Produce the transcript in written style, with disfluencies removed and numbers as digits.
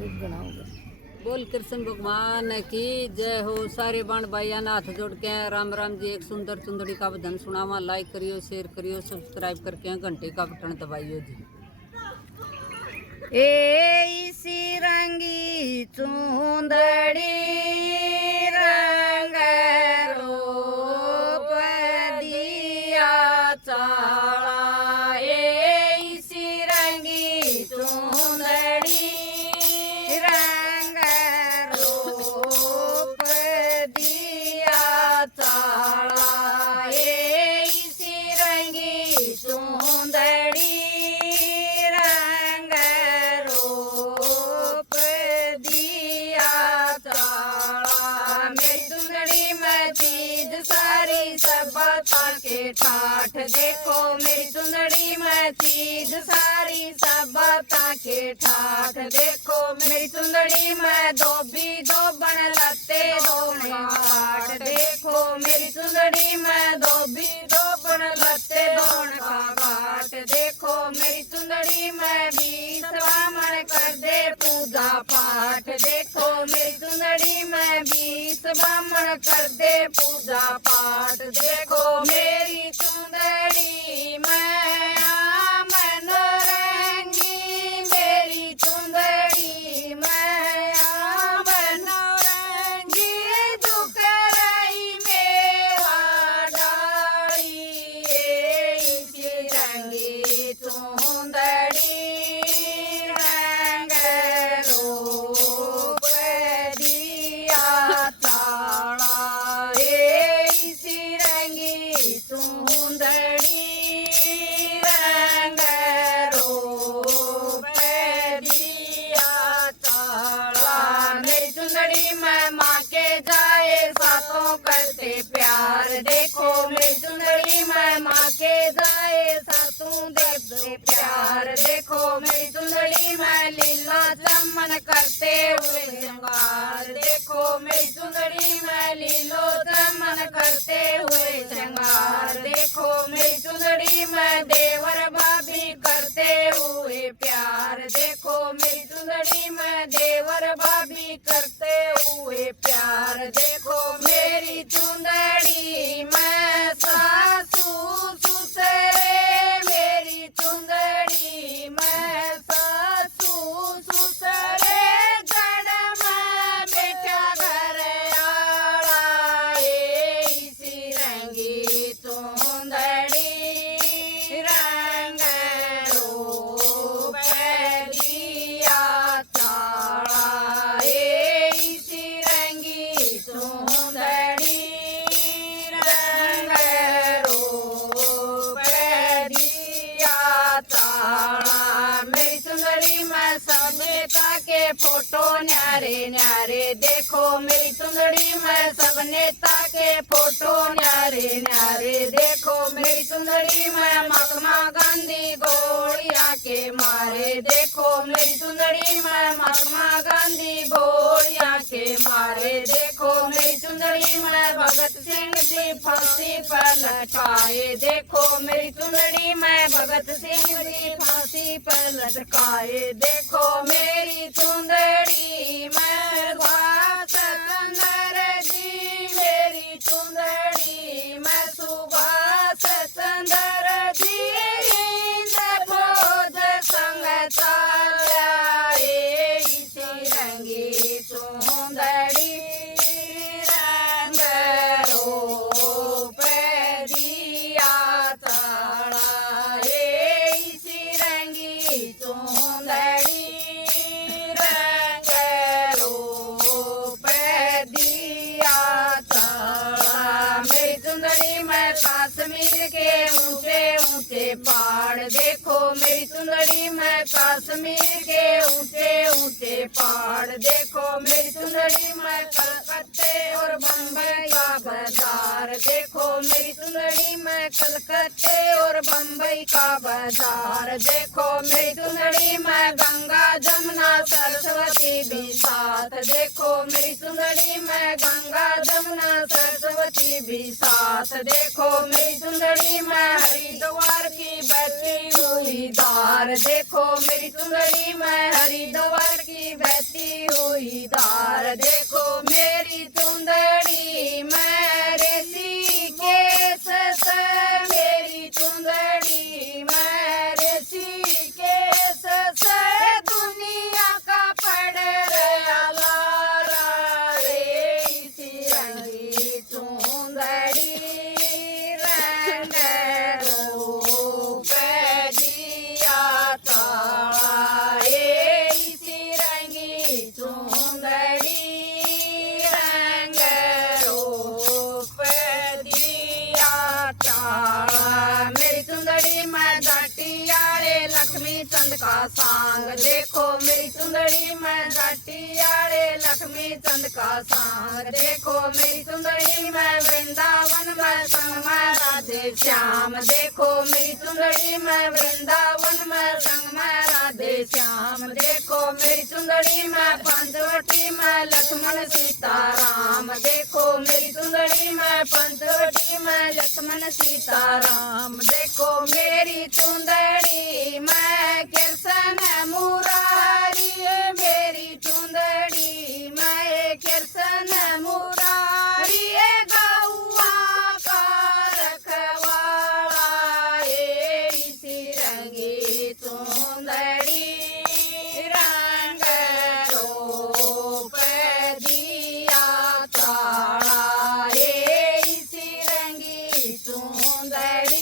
बोल कृष्ण भगवान की जय हो। सारे बाण भाइया ने हाथ जोड़ के राम राम जी। एक सुंदर चुंदड़ी का भजन सुनावा। लाइक करियो, शेयर करियो, सब्सक्राइब करके घंटे का बटन दबाइयो जी। ए इसी रंगी चुंदड़ी रंग रूप दिया चाला। ए इसी रंगी चुंदड़ी रंग रूप दिया चाला। ए इसी रंगी चुंदड़ी के ठाठ देखो मेरी चुंदड़ी में चीज सारी सब के ठाठ देखो मेरी चुंदड़ी में धोबी धोबन लते दोने काट देखो मेरी चुंदड़ी में धोबी धोबन लते दोने का काट देखो मेरी चुंदड़ी में 20 ब्राह्मण कर दे पूजा पाठ देखो मेरी चुंदड़ी में 20 ब्राह्मण कर दे पूजा पाठ देखो मेरी चुंदड़ी में मनोरंगी मेरी चुंदड़ी में मनोरंगी दुख रही मेरा डाली। इसी रंगी चुंदड़ी रंग रूप दिया ताड़ा। इसी रंगी चुंदड़ी रंग रूप दिया ताड़ा। मेरी चुंदड़ी में माँ के जाए सातों करते प्यार देखो मेरी चुंदड़ी में माँ के जाए सातों देते प्यार देखो मेरी चुंदड़ी में लीला चमन करते हुए श्रृंगार देखो मेरी चुंदड़ी में लीलो चमन करते हुए श्रृंगार देखो मेरी चुंदड़ी में देवर भाभी करते हुए प्यार देखो मेरी चुंदड़ी में देवर भाभी करते हुए प्यार देखो मेरी चुंदड़ी में सासू ससुरे मेरी चुंदड़ी में सासू ससुरे जड़ में बेटा घर आड़ा। इसी रंगी चुंदड़ी रंग रूप दिया ताड़ा। इसी रंगी चुंदड़ी रंग रूप दिया ताड़ा। मेरी चुंदड़ी में सब नेता के फोटो न्यारे न्यारे देखो मेरी चुंदड़ी में सब नेता के फोटो न्यारे न्यारे देखो मेरी चुंदड़ी में महात्मा गांधी गोलियां के मारे देखो मेरी चुंदड़ी में महात्मा गांधी गोलियां के मारे देखो मेरी चुंदड़ी में भगत सिंह जी फांसी पर लटकाए देखो मेरी चुंदड़ी में भगत सिंह जी फांसी पर लटकाए देखो मेरी चुंदड़ी में सुभाष चंद्र जी मेरी चुंदड़ी में सुभाष चंद्र जी फौज संग चाल्या। इसी रंगी चुंदड़ी रंग रूप दिया ताड़ा। इसी रंगी चुंदड़ी रंग रूप दिया ताड़ा। मेरी चुंदड़ी में कश्मीर के ऊंचे ऊंचे पहाड़ देखो मेरी चुंदड़ी में कश्मीर के ऊंचे ऊंचे पहाड़ देखो मेरी चुंदड़ी में कलकत्ते और बम्बई का बाजार देखो मेरी चुंदड़ी में कलकत्ते और बम्बई का बाजार देखो मेरी चुंदड़ी में गंगा जमुना सरस्वती सरस्वती भी साथ देखो मेरी चुंदड़ी में गंगा जमुना सरस्वती भी साथ देखो मेरी चुंदड़ी में हरिद्वार की बहती हुई धार देखो मेरी चुंदड़ी में हरिद्वार की बहती हुई धार देखो मेरी चुंदड़ी में ऋषिकेश से मेरी चुंदड़ी में ऋषिकेश से दुनिया का पड़ रहा लारा रे इसी रंगी चुंदड़ी रंग रूप दिया तारा रे इसी रंगी चुंदड़ी रंग रूप दिया तारा मेरी चुंदड़ी में घाटियाड़े लक्ष्मी चंद का सांग देखो मेरी चुंदड़ी में घाटियाड़े लक्ष्मी चंद का सांग देखो मेरी चुंदड़ी में वृंदावन में संग में राधे श्याम देखो मेरी चुंदड़ी में वृंदावन में संग में राधे श्याम देखो मेरी चुंदड़ी में पंचवटी में लक्ष्मण सीता राम देखो मेरी चुंदड़ी में पंचवटी में लक्ष्मण सीता राम देखो मेरी चुंदड़ी में कृष्ण मुरारी मेरी चुंदड़ी में कृष्ण मुरारी गौआ का रखवाला ये इसी रंगी चुंदड़ी रंग रूप दिया तारा रे इसी रंगी चुंदड़ी